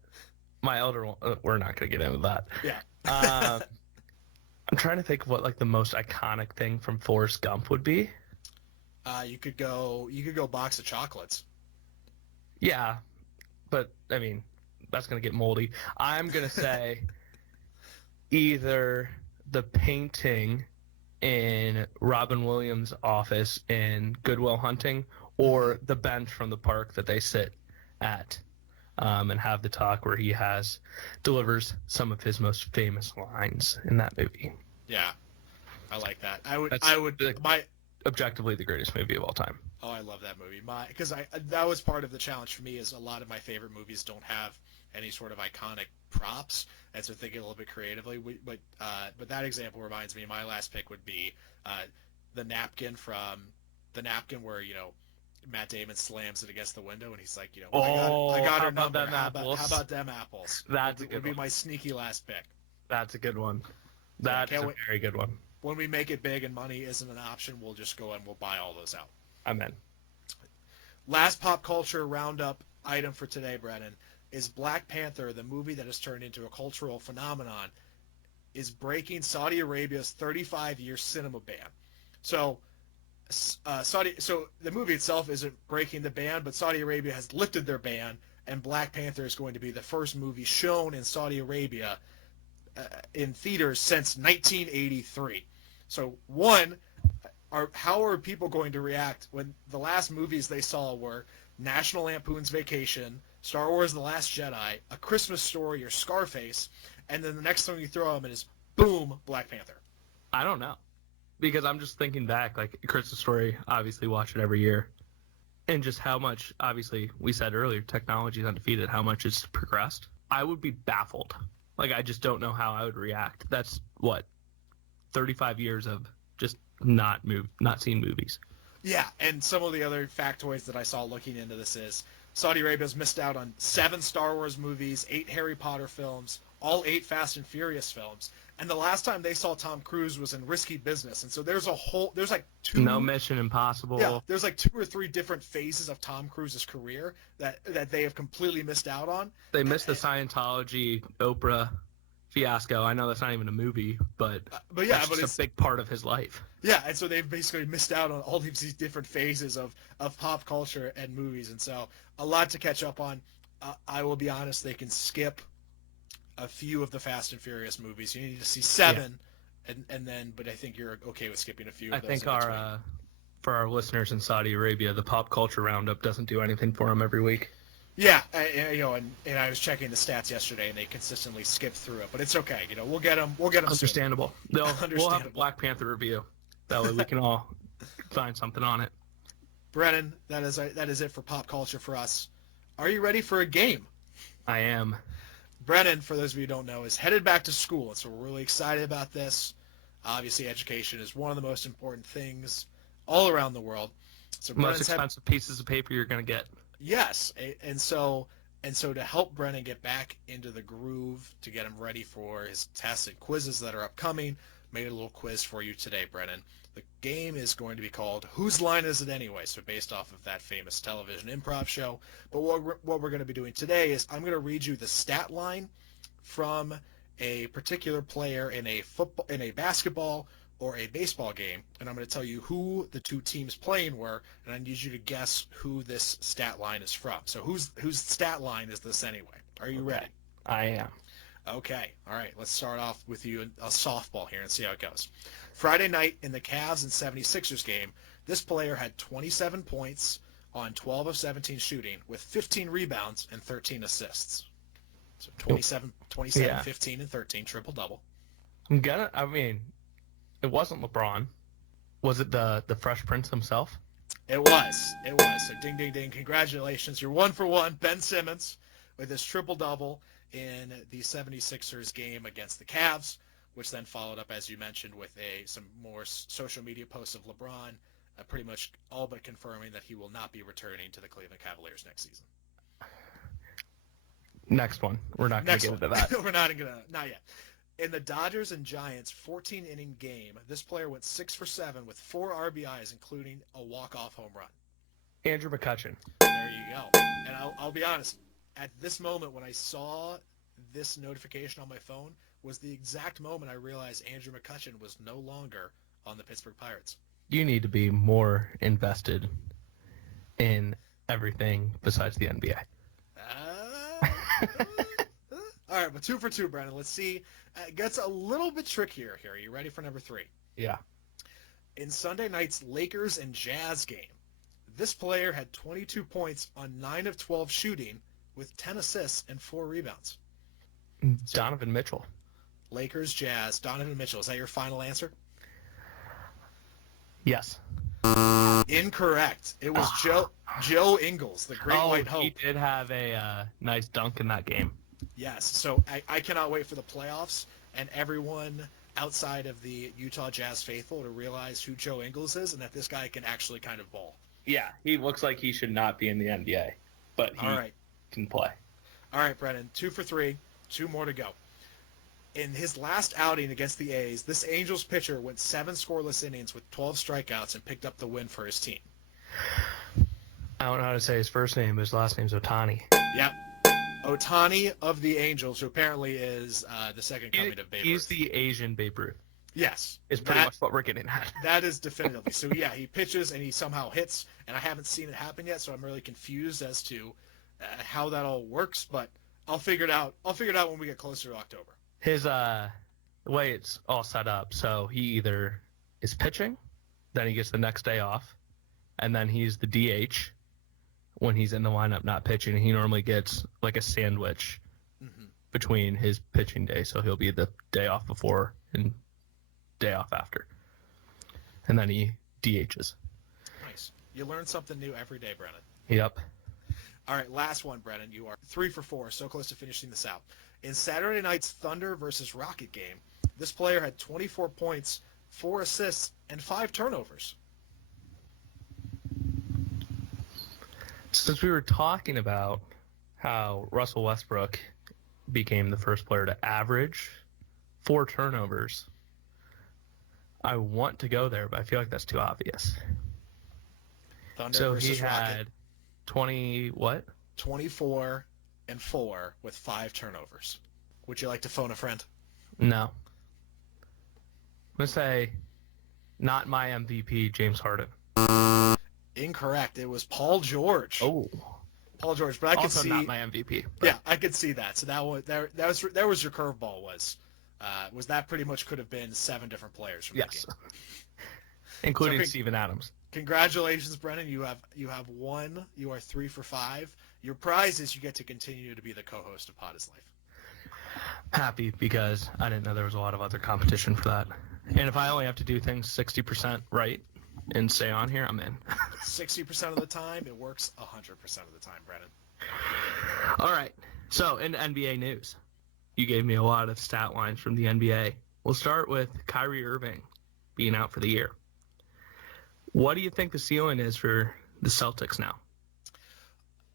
my Elder Wand, we're not going to get into that. Yeah. I'm trying to think of what the most iconic thing from Forrest Gump would be. You could go box of chocolates. Yeah, but I mean, that's gonna get moldy. I'm gonna say either the painting in Robin Williams' office in Good Will Hunting, or the bench from the park that they sit at and have the talk where he delivers some of his most famous lines in that movie. Yeah, I like that. Objectively the greatest movie of all time. Oh, I love that movie. Because that was part of the challenge for me, is a lot of my favorite movies don't have any sort of iconic props, and so thinking a little bit creatively. But that example reminds me. My last pick would be the napkin where Matt Damon slams it against the window, and he's like, I got her number. How about them apples? Would be my sneaky last pick. That's a good one. That's a very good one. When we make it big and money isn't an option, we'll just go and we'll buy all those out. I'm in. Last pop culture roundup item for today, Brennan, is Black Panther, the movie that has turned into a cultural phenomenon, is breaking Saudi Arabia's 35-year cinema ban. So the movie itself isn't breaking the ban, but Saudi Arabia has lifted their ban, and Black Panther is going to be the first movie shown in Saudi Arabia in theaters since 1983. So how are people going to react when the last movies they saw were National Lampoon's Vacation, Star Wars The Last Jedi, A Christmas Story, or Scarface, and then the next thing you throw them in is, boom, Black Panther? I don't know. Because I'm just thinking back, like, Christmas Story, obviously watch it every year. And just how much, obviously, we said earlier, technology is undefeated, how much it's progressed. I would be baffled. Like, I just don't know how I would react. That's, 35 years of just not seeing movies. Yeah, and some of the other factoids that I saw looking into this is Saudi Arabia's missed out on 7 Star Wars movies, 8 Harry Potter films, all 8 Fast and Furious films. And the last time they saw Tom Cruise was in Risky Business. And so there's like 2... No Mission Impossible. Yeah, there's like 2 or 3 different phases of Tom Cruise's career that they have completely missed out on. They missed the Scientology, Oprah fiasco. I know that's not even a movie, but it's a big part of his life. Yeah, and so they've basically missed out on all these different phases of pop culture and movies. And so a lot to catch up on. I will be honest, they can skip a few of the Fast and Furious movies. You need to see 7, and then. But I think you're okay with skipping a few. I think for our listeners in Saudi Arabia, the Pop Culture Roundup doesn't do anything for them every week. Yeah, and I was checking the stats yesterday, and they consistently skip through it. But it's okay. We'll get them. Understandable. We'll have a Black Panther review. That way we can all find something on it. Brennan, that is it for pop culture for us. Are you ready for a game? I am. Brennan, for those of you who don't know, is headed back to school, and so we're really excited about this. Obviously, education is one of the most important things all around the world. So most expensive pieces of paper you're going to get. Yes, and so to help Brennan get back into the groove, to get him ready for his tests and quizzes that are upcoming, made a little quiz for you today, Brennan. The game is going to be called Whose Line Is It Anyway? So based off of that famous television improv show. But what we're going to be doing today is I'm going to read you the stat line from a particular player in a basketball or a baseball game, and I'm going to tell you who the 2 teams playing were, and I need you to guess who this stat line is from. So whose stat line is this anyway? Are you ready? I am. Okay. All right. Let's start off with you in a softball here and see how it goes. Friday night in the Cavs and 76ers game, this player had 27 points on 12 of 17 shooting with 15 rebounds and 13 assists. So 27, 15, and 13, triple-double. It wasn't LeBron. Was it the Fresh Prince himself? It was. So ding, ding, ding. Congratulations. You're 1 for 1. Ben Simmons with his triple-double in the 76ers game against the Cavs, which then followed up, as you mentioned, with some more social media posts of LeBron, pretty much all but confirming that he will not be returning to the Cleveland Cavaliers next season. Next one. We're not going to get into that. We're not yet. In the Dodgers and Giants 14-inning game, this player went 6 for 7 with 4 RBIs, including a walk-off home run. Andrew McCutchen. There you go. And I'll be honest, at this moment when I saw this notification on my phone was the exact moment I realized Andrew McCutchen was no longer on the Pittsburgh Pirates. You need to be more invested in everything besides the NBA. All right, but 2 for 2, Brandon. Let's see. It gets a little bit trickier here. Are you ready for number 3? Yeah. In Sunday night's Lakers and Jazz game, this player had 22 points on 9 of 12 shooting with 10 assists and 4 rebounds. Donovan Mitchell. Lakers, Jazz, Donovan Mitchell. Is that your final answer? Yes. Incorrect. It was Joe Ingles, the Great White Hope. He did have a nice dunk in that game. Yes. So I cannot wait for the playoffs and everyone outside of the Utah Jazz faithful to realize who Joe Ingles is and that this guy can actually kind of ball. Yeah, he looks like he should not be in the NBA, but All he right. can play. All right, Brennan. 2 for 3. 2 more to go. In his last outing against the A's, this Angels pitcher went 7 scoreless innings with 12 strikeouts and picked up the win for his team. I don't know how to say his first name, but his last name's Otani. Yep. Otani of the Angels, who apparently is the second coming of Babe Ruth. He's the Asian Babe Ruth. Yes. Is pretty much what we're getting at. That is definitively. So, yeah, he pitches and he somehow hits, and I haven't seen it happen yet, so I'm really confused as to how that all works, but I'll figure it out. I'll figure it out when we get closer to October. His the way it's all set up, so he either is pitching, then he gets the next day off, and then he's the DH when he's in the lineup not pitching. He normally gets like a sandwich between his pitching day, so he'll be the day off before and day off after, and then he DHs. Nice. You learn something new every day, Brennan. Yep. All right, last one, Brennan. You are 3 for 4, so close to finishing this out. In Saturday night's Thunder versus Rocket game, this player had 24 points, 4 assists, and 5 turnovers. Since we were talking about how Russell Westbrook became the first player to average 4 turnovers, I want to go there, but I feel like that's too obvious. Thunder So versus he Rocket. had 20 what? 24 and 4 with 5 turnovers. Would you like to phone a friend? No. I'm going to say not my MVP, James Harden. Incorrect. It was Paul George. Oh. Paul George, but I could Also see. not my MVP. But Yeah, I could see that. So that was your curveball. Was that pretty much could have been 7 different players from that yes. game. Including So, Steven Adams. Congratulations, Brennan. You have won. You are 3 for 5. Your prize is you get to continue to be the co-host of Pod is Life. Happy because I didn't know there was a lot of other competition for that. And if I only have to do things 60% right and stay on here, I'm in. 60% of the time, it works 100% of the time, Brennan. All right. So in NBA news, you gave me a lot of stat lines from the NBA. We'll start with Kyrie Irving being out for the year. What do you think the ceiling is for the Celtics now?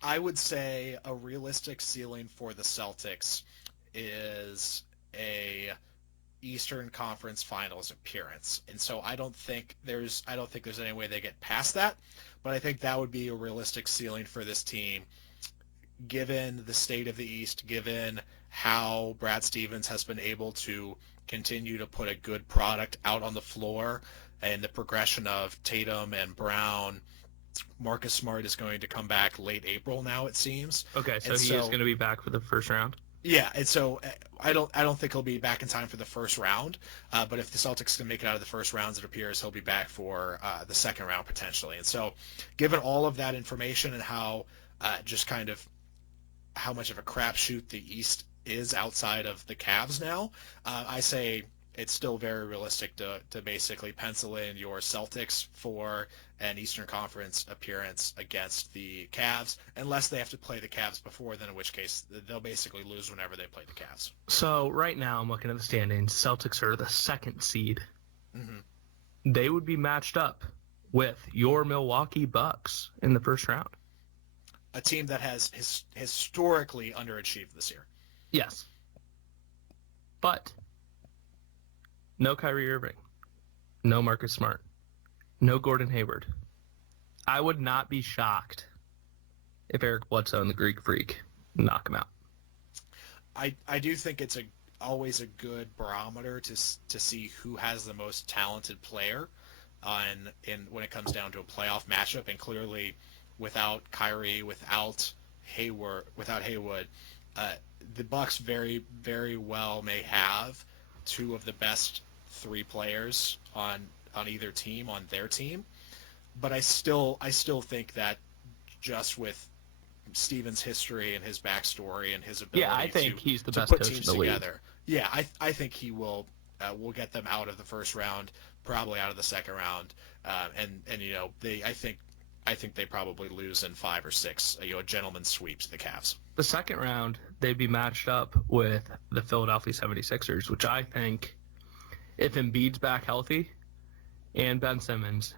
I would say a realistic ceiling for the Celtics is a Eastern Conference Finals appearance. And so I don't think there's any way they get past that, but I think that would be a realistic ceiling for this team given the state of the East, given how Brad Stevens has been able to continue to put a good product out on the floor and the progression of Tatum and Brown. Marcus Smart is going to come back late April now, it seems. Okay, so And he is going to be back for the first round? Yeah, and so I don't think he'll be back in time for the first round. But if the Celtics can make it out of the first rounds, it appears he'll be back for the second round potentially. And so, given all of that information and how just kind of how much of a crapshoot the East is outside of the Cavs now, I say it's still very realistic to basically pencil in your Celtics for an Eastern Conference appearance against the Cavs, unless they have to play the Cavs before, then in which case they'll basically lose whenever they play the Cavs. So right now I'm looking at the standings. Celtics are the 2nd seed. Mm-hmm. They would be matched up with your Milwaukee Bucks in the first round. A team that has historically underachieved this year. Yes. But no Kyrie Irving. No Marcus Smart. No Gordon Hayward. I would not be shocked if Eric Bledsoe and the Greek Freak knock him out. I do think it's always a good barometer to see who has the most talented player when it comes down to a playoff matchup, and clearly without Kyrie, without Haywood, the Bucks very, very well may have 2 of the best 3 players on either team, on their team. But I still think that just with Stevens' history and his backstory and his ability I think he's the to best put coach teams in the league. together. Yeah, I think he will get them out of the first round, probably out of the second round. And I think I think they probably lose in 5 or 6. A gentleman's sweep to the Cavs. The second round, they'd be matched up with the Philadelphia 76ers, which I think, if Embiid's back healthy and Ben Simmons,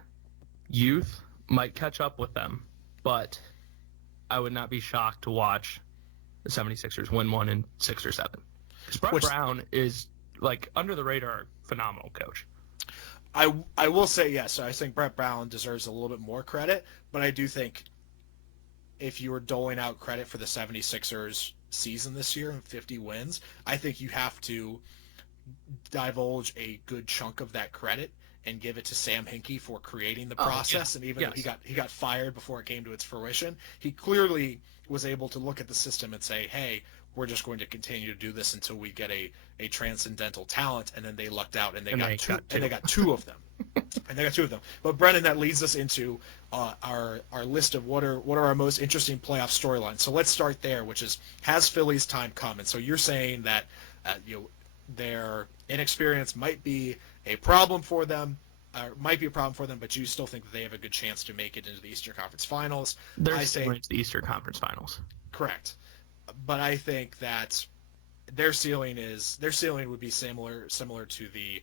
youth might catch up with them. But I would not be shocked to watch the 76ers win one in 6 or 7. Because Brett Brown is, like, under the radar, phenomenal coach. I will say yes. I think Brett Brown deserves a little bit more credit, but I do think if you were doling out credit for the 76ers season this year and 50 wins, I think you have to divulge a good chunk of that credit and give it to Sam Hinkie for creating the process. And even though he got fired before it came to its fruition, he clearly was able to look at the system and say, hey, we're just going to continue to do this until we get a transcendental talent. And then they lucked out and they got two of them. And they got 2 of them. But Brennan, that leads us into our list of what are our most interesting playoff storylines. So let's start there, which is, has Philly's time come? And so you're saying that their inexperience might be a problem for them, but you still think that they have a good chance to make it into the Eastern Conference Finals. They're similar to the Eastern Conference Finals. Correct. But I think that their ceiling would be similar to the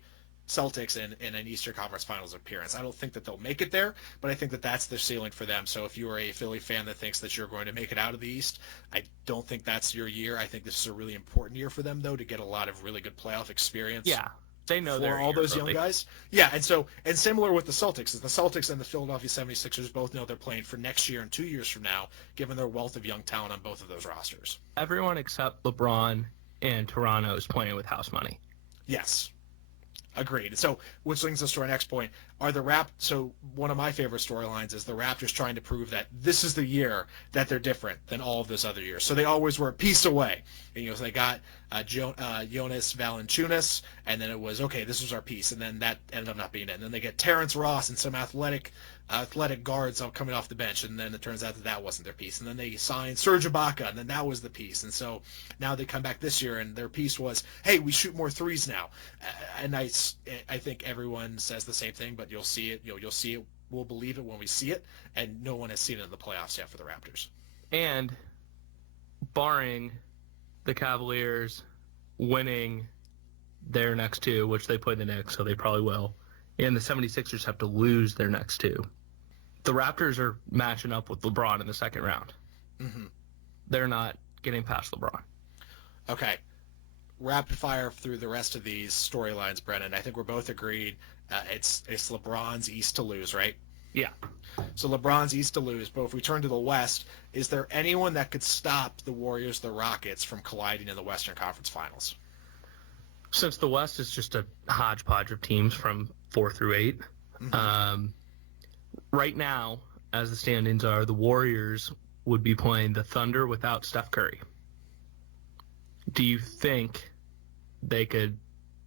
Celtics in an Eastern Conference Finals appearance. I don't think that they'll make it there, but I think that that's their ceiling for them. So if you are a Philly fan that thinks that you're going to make it out of the East, I don't think that's your year. I think this is a really important year for them, though, to get a lot of really good playoff experience. Yeah. They know for all those young guys. Yeah, and similar with the Celtics, is the Celtics and the Philadelphia 76ers both know they're playing for next year and 2 years from now, given their wealth of young talent on both of those rosters. Everyone except LeBron and Toronto is playing with house money. Yes. Agreed. So, which brings us to our next point. So one of my favorite storylines is the Raptors trying to prove that this is the year that they're different than all of those other years. So they always were a piece away. And, so they got Jonas Valanciunas, and then it was, okay, this was our piece, and then that ended up not being it. And then they get Terrence Ross and some athletic guards coming off the bench, and then it turns out that wasn't their piece. And then they signed Serge Ibaka, and then that was the piece. And so now they come back this year, and their piece was, hey, we shoot more threes now. And I think everyone says the same thing, but you'll see it. You'll see it. We'll believe it when we see it, and no one has seen it in the playoffs yet for the Raptors. And barring the Cavaliers winning their next 2, which they play the Knicks, so they probably will, and the 76ers have to lose their next 2, the Raptors are matching up with LeBron in the second round. Mm-hmm. They're not getting past LeBron. Okay. Rapid fire through the rest of these storylines, Brennan. I think we're both agreed it's LeBron's East to lose, right? Yeah. So LeBron's East to lose, but if we turn to the West, is there anyone that could stop the Warriors, the Rockets, from colliding in the Western Conference Finals? Since the West is just a hodgepodge of teams from 4 through 8, right now, as the standings are, the Warriors would be playing the Thunder without Steph Curry. Do you think they could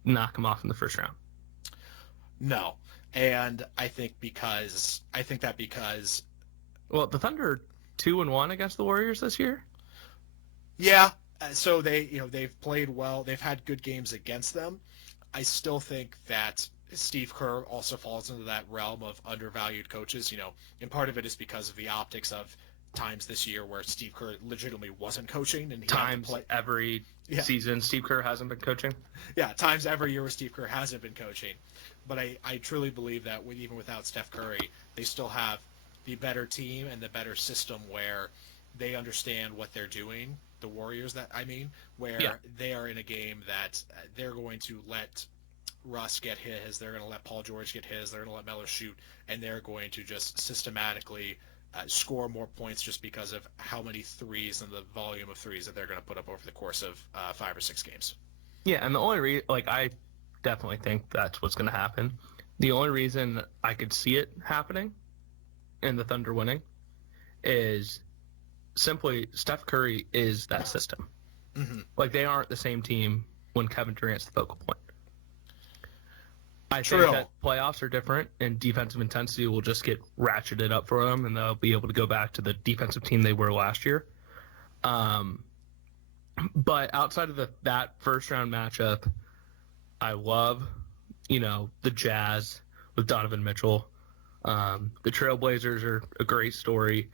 knock him off in the first round? No. And I think because well, the Thunder are 2-1 against the Warriors this year. Yeah, so they've played well. They've had good games against them. I still think that Steve Kerr also falls into that realm of undervalued coaches. And part of it is because of the optics of times this year where Steve Kerr legitimately wasn't coaching, and every season Steve Kerr hasn't been coaching. Yeah, times every year where Steve Kerr hasn't been coaching. But I truly believe that even without Steph Curry, they still have the better team and the better system where they understand what they're doing. The Warriors, where they are in a game that they're going to let Russ get his, they're going to let Paul George get his, they're going to let Melo shoot, and they're going to just systematically score more points just because of how many threes and the volume of threes that they're going to put up over the course of 5 or 6 games. Yeah, and the only reason, I definitely think that's what's going to happen. The only reason I could see it happening and the Thunder winning is simply Steph Curry is that system. Mm-hmm. They aren't the same team when Kevin Durant's the focal point. I think that playoffs are different, and defensive intensity will just get ratcheted up for them, and they'll be able to go back to the defensive team they were last year. But outside of that first-round matchup, I love, the Jazz with Donovan Mitchell. The Trailblazers are a great story,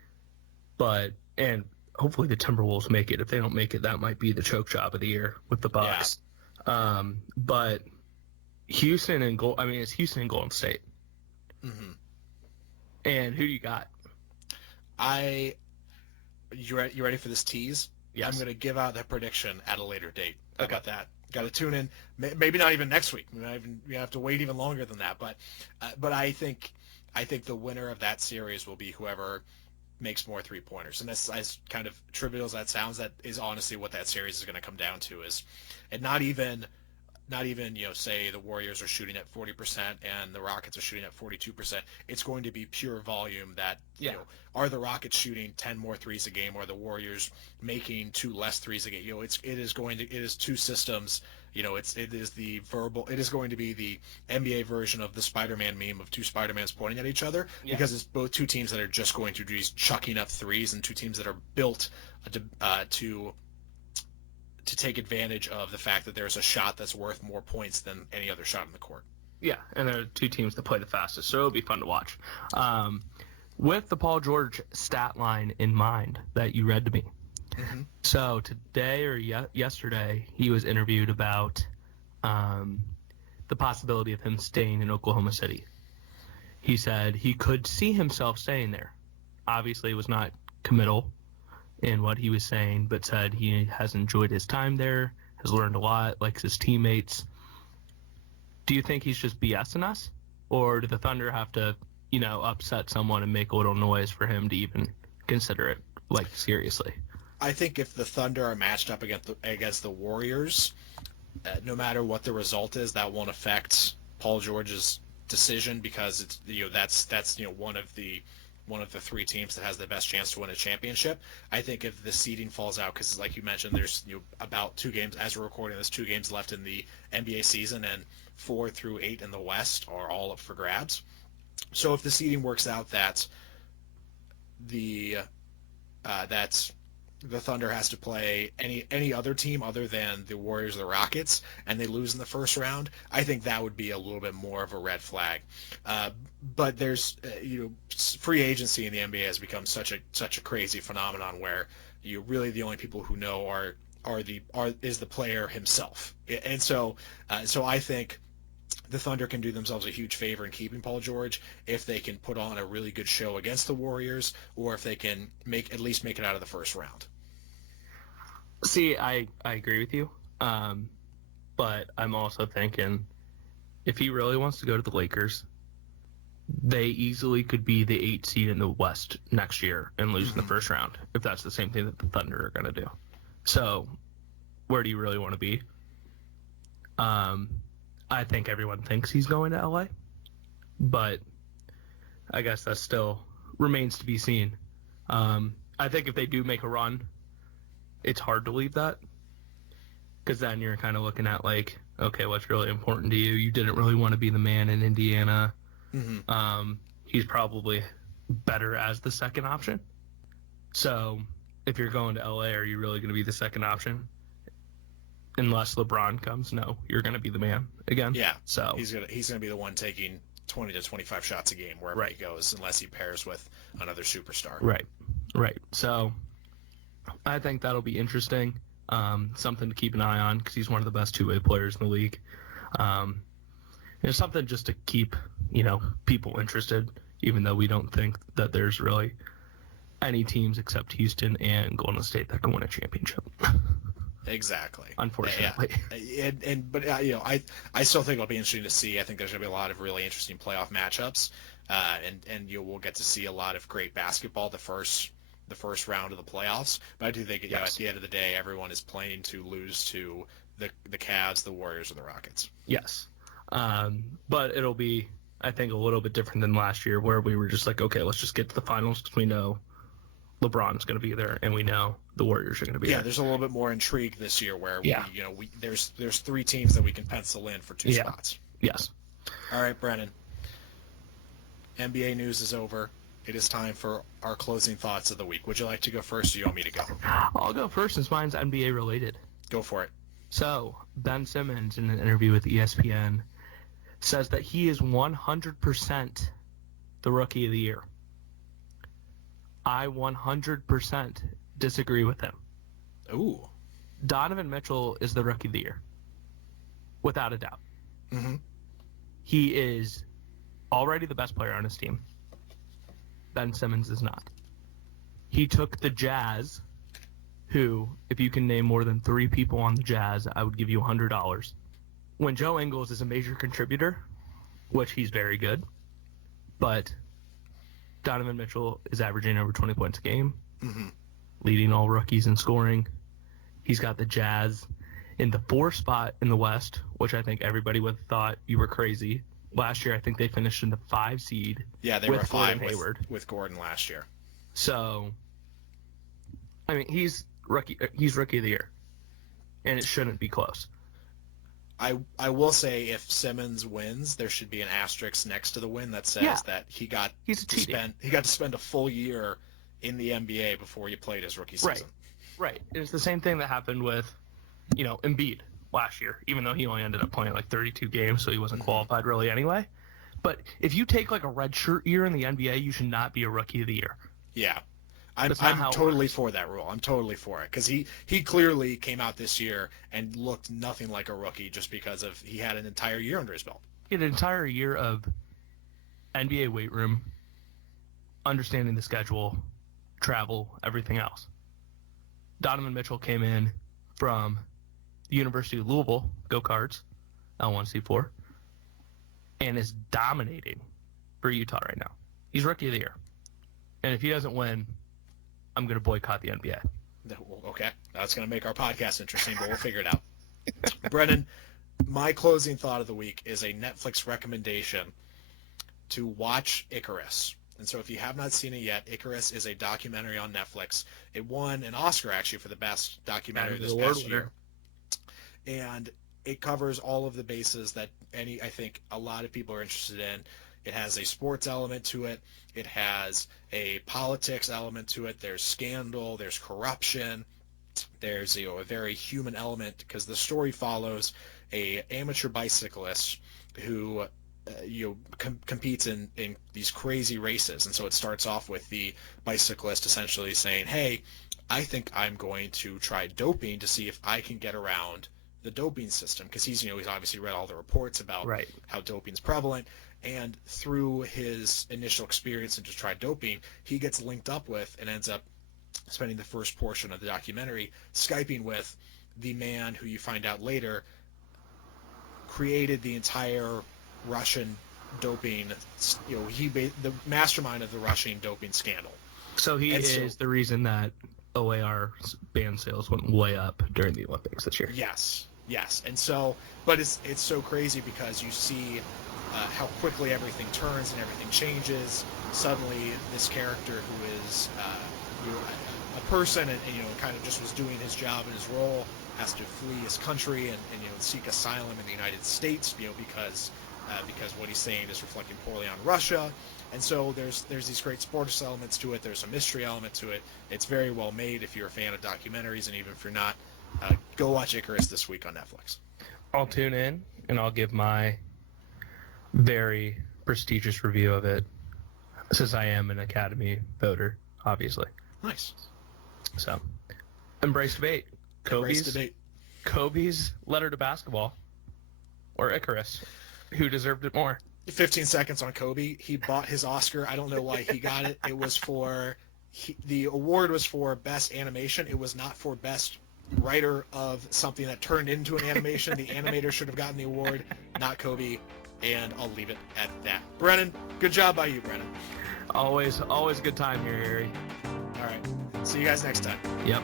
and hopefully the Timberwolves make it. If they don't make it, that might be the choke job of the year with the Bucks. But Houston and it's Houston and Golden State. Mm-hmm. And who do you got? You ready for this tease? Yes. I'm going to give out that prediction at a later date. How about that? Got to tune in. Maybe not even next week. We have to wait even longer than that. But I think the winner of that series will be whoever makes more 3-pointers. And that's as kind of trivial as that sounds. That is honestly what that series is going to come down to. And not even say the Warriors are shooting at 40% and the Rockets are shooting at 42%. It's going to be pure volume that, are the Rockets shooting 10 more threes a game or the Warriors making 2 less threes a game? It is two systems. It is going to be the NBA version of the Spider-Man meme of 2 Spider-Mans pointing at each other, because it's both 2 teams that are just going to be chucking up threes and 2 teams that are built to take advantage of the fact that there's a shot that's worth more points than any other shot in the court. Yeah, and there are 2 teams that play the fastest, so it'll be fun to watch. With the Paul George stat line in mind that you read to me. Mm-hmm. So today or yesterday, he was interviewed about the possibility of him staying in Oklahoma City. He said he could see himself staying there. Obviously, it was not committal in what he was saying, but said he has enjoyed his time there, has learned a lot, likes his teammates. Do you think he's just BSing us? Or do the Thunder have to, upset someone and make a little noise for him to even consider it, seriously? I think if the Thunder are matched up against the Warriors, no matter what the result is, that won't affect Paul George's decision, because it's that's one of the 3 teams that has the best chance to win a championship. I think if the seeding falls out, because like you mentioned, there's about 2 games, as we're recording, there's 2 games left in the NBA season, and 4 through 8 in the West are all up for grabs. So if the seeding works out that the Thunder has to play any other team other than the Warriors or the Rockets, and they lose in the first round, I think that would be a little bit more of a red flag. But there's free agency in the NBA has become such a crazy phenomenon where really the only people who know is the player himself, and so I think the Thunder can do themselves a huge favor in keeping Paul George if they can put on a really good show against the Warriors, or if they can at least make it out of the first round. See, I agree with you, but I'm also thinking if he really wants to go to the Lakers, they easily could be the 8th seed in the West next year and lose in the first round, if that's the same thing that the Thunder are going to do. So where do you really want to be? I think everyone thinks he's going to LA, but I guess that still remains to be seen. I think if they do make a run, it's hard to leave that, because then you're kind of looking at okay, what's really important to you? You didn't really want to be the man in Indiana. Mm-hmm. He's probably better as the second option. So if you're going to LA, are you really going to be the second option? Unless LeBron comes, no, you're going to be the man again. Yeah. So he's gonna be the one taking 20 to 25 shots a game wherever he goes, unless he pairs with another superstar. Right. So I think that'll be interesting. Something to keep an eye on, because he's one of the best 2-way players in the league. It's something just to keep people interested, even though we don't think that there's really any teams except Houston and Golden State that can win a championship. Exactly. Unfortunately. Yeah. But I still think it'll be interesting to see. I think there's going to be a lot of really interesting playoff matchups, and we'll get to see a lot of great basketball the first round of the playoffs. But I do think at the end of the day, everyone is playing to lose to the Cavs, the Warriors, or the Rockets. Yes. But it'll be, I think, a little bit different than last year, where we were just okay, let's just get to the finals, because we know LeBron's going to be there, and we know the Warriors are going to be there. Yeah, there's a little bit more intrigue this year, where there's 3 teams that we can pencil in for 2 spots. Yes. All right, Brennan. NBA news is over. It is time for our closing thoughts of the week. Would you like to go first, or you want me to go? I'll go first, since mine's NBA related. Go for it. So, Ben Simmons, in an interview with ESPN, says that he is 100% the Rookie of the Year. I 100% disagree with him. Ooh. Donovan Mitchell is the Rookie of the Year, without a doubt. Mm-hmm. He is already the best player on his team. Ben Simmons is not. He took the Jazz, who, if you can name more than 3 people on the Jazz, I would give you $100. When Joe Ingles is a major contributor, which he's very good, but Donovan Mitchell is averaging over 20 points a game, leading all rookies in scoring. He's got the Jazz in the 4 spot in the West, which I think everybody would have thought you were crazy. Last year, I think they finished in the 5 seed. Yeah, they with were 5 Hayward. with Gordon last year. So, I mean, he's Rookie of the Year, and it shouldn't be close. I will say if Simmons wins, there should be an asterisk next to the win that says that he got to spend a full year in the NBA before he played his rookie season. Right. It's the same thing that happened with, Embiid last year, even though he only ended up playing like 32 games, so he wasn't qualified really anyway. But if you take like a red shirt year in the NBA, you should not be a Rookie of the Year. Yeah. I'm totally for that rule. I'm totally for it because he clearly came out this year and looked nothing like a rookie just because he had an entire year under his belt. He had an entire year of NBA weight room, understanding the schedule, travel, everything else. Donovan Mitchell came in from the University of Louisville, go Cards, L1C4, and is dominating for Utah right now. He's Rookie of the Year. And if he doesn't win, I'm going to boycott the NBA. Okay. That's going to make our podcast interesting, but we'll figure it out. Brennan, my closing thought of the week is a Netflix recommendation to watch Icarus. And so if you have not seen it yet, Icarus is a documentary on Netflix. It won an Oscar, actually, for the best documentary this past year. And it covers all of the bases that I think a lot of people are interested in. It has a sports element to it. It has a politics element to it. There's scandal. There's corruption. There's a very human element because the story follows a amateur bicyclist who competes in these crazy races. And so it starts off with the bicyclist essentially saying, hey, I think I'm going to try doping to see if I can get around the doping system because he's obviously read all the reports about how doping's prevalent. And through his initial experience and to try doping, he gets linked up with and ends up spending the first portion of the documentary Skyping with the man who you find out later created the entire Russian doping, the mastermind of the Russian doping scandal. So he is the reason that OAR band sales went way up during the Olympics this year. Yes. And so, but it's so crazy because you see how quickly everything turns and everything changes. Suddenly, this character who is a person and kind of just was doing his job and his role has to flee his country and seek asylum in the United States, because what he's saying is reflecting poorly on Russia. And so there's these great sports elements to it. There's a mystery element to it. It's very well made if you're a fan of documentaries, and even if you're not, go watch Icarus this week on Netflix. I'll tune in and I'll give my very prestigious review of it, since I am an Academy voter, obviously. Nice. So, embrace debate. Kobe's letter to basketball, or Icarus, who deserved it more? 15 seconds on Kobe. He bought his Oscar. I don't know why he got it. It was the award was for best animation. It was not for best writer of something that turned into an animation. The animator should have gotten the award, not Kobe. And I'll leave it at that. Brennan, good job by you, Brennan. Always a good time here, Harry. All right. See you guys next time. Yep.